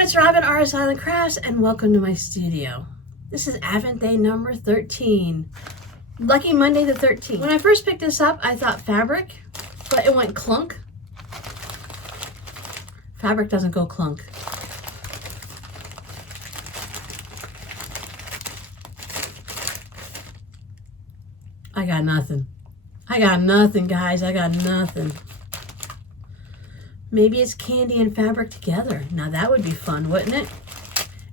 everyone, it's Robin, RS Island Crafts, and welcome to my studio. This is Advent Day number 13. Lucky Monday the 13th. When I first picked this up, I thought fabric, but it went clunk. Fabric doesn't go clunk. I got nothing. I got nothing, guys. I got nothing. Maybe it's candy and fabric together. Now that would be fun, wouldn't it?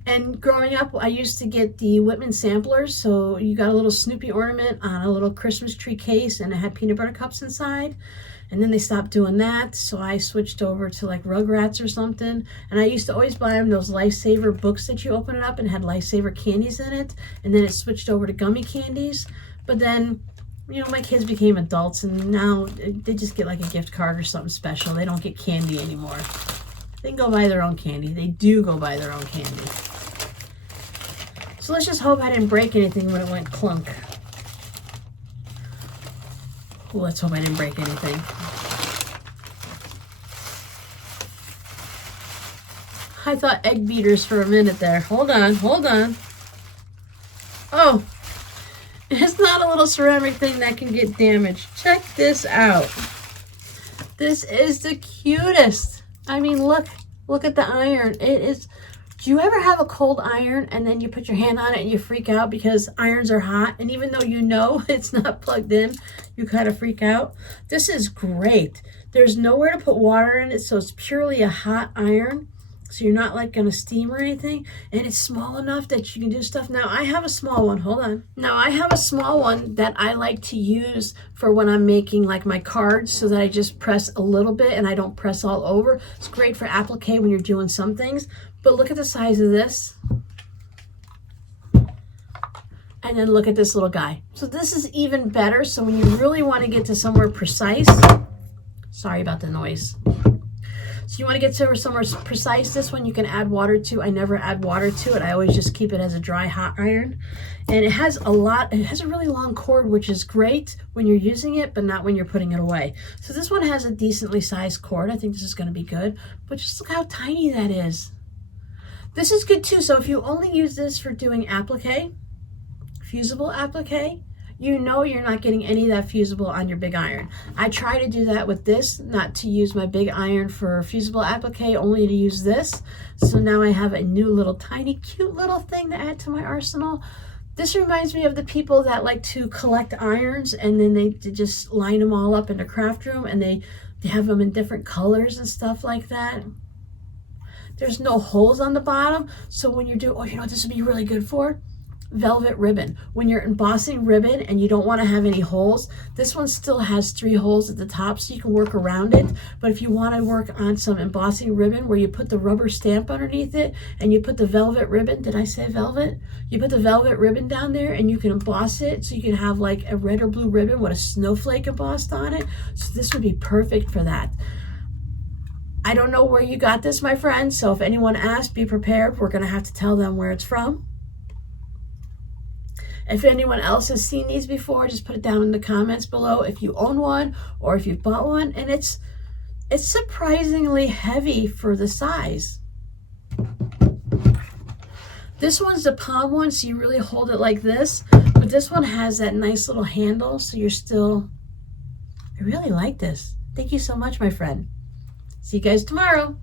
And growing up, I used to get the Whitman samplers. So you got a little Snoopy ornament on a little Christmas tree case and it had peanut butter cups inside. And then they stopped doing that. So I switched over to like Rugrats or something. And I used to always buy them those Lifesaver books that you open it up and had Lifesaver candies in it. And then it switched over to gummy candies. But then, you know, my kids became adults and now they just get like a gift card or something special. They don't get candy anymore. They can go buy their own candy. They do go buy their own candy. So let's just hope I didn't break anything when it went clunk. Well, let's hope I didn't break anything. I thought egg beaters for a minute there. Hold on, hold on. Oh. It's not a little ceramic thing that can get damaged. Check this out. This is the cutest. I mean, look at the iron. It is. Do you ever have a cold iron and then you put your hand on it and you freak out because irons are hot? And even though you know it's not plugged in, you kind of freak out. This is great. There's nowhere to put water in it, so it's purely a hot iron. So you're not like gonna steam or anything, and it's small enough that you can do stuff. Now I have a small one, hold on. Now I have a small one that I like to use for when I'm making like my cards so that I just press a little bit and I don't press all over. It's great for applique when you're doing some things, but look at the size of this. And then look at this little guy. So this is even better. So when you really want to get to somewhere precise, sorry about the noise. So you want to get to somewhere precise, this one you can add water to. I never add water to it. I always just keep it as a dry hot iron. And it has a really long cord, which is great when you're using it, but not when you're putting it away. So this one has a decently sized cord. I think this is going to be good, but just look how tiny that is. This is good too. So if you only use this for doing applique, fusible applique, you know you're not getting any of that fusible on your big iron. I try to do that with this, not to use my big iron for fusible applique, only to use this. So now I have a new little tiny cute little thing to add to my arsenal. This reminds me of the people that like to collect irons and then they just line them all up in the craft room and they have them in different colors and stuff like that. There's no holes on the bottom. So when you do, oh, you know what this would be really good for? Velvet ribbon. When you're embossing ribbon and you don't want to have any holes, this one still has 3 holes at the top so you can work around it. But if you want to work on some embossing ribbon where you put the rubber stamp underneath it and you put the velvet ribbon, did I say velvet? You put the velvet ribbon down there and you can emboss it so you can have like a red or blue ribbon with a snowflake embossed on it. So this would be perfect for that. I don't know where you got this, my friend, so if anyone asks, be prepared. We're going to have to tell them where it's from. If anyone else has seen these before, just put it down in the comments below if you own one or if you've bought one. And it's surprisingly heavy for the size. This one's the palm one, so you really hold it like this. But this one has that nice little handle, so you're still... I really like this. Thank you so much, my friend. See you guys tomorrow.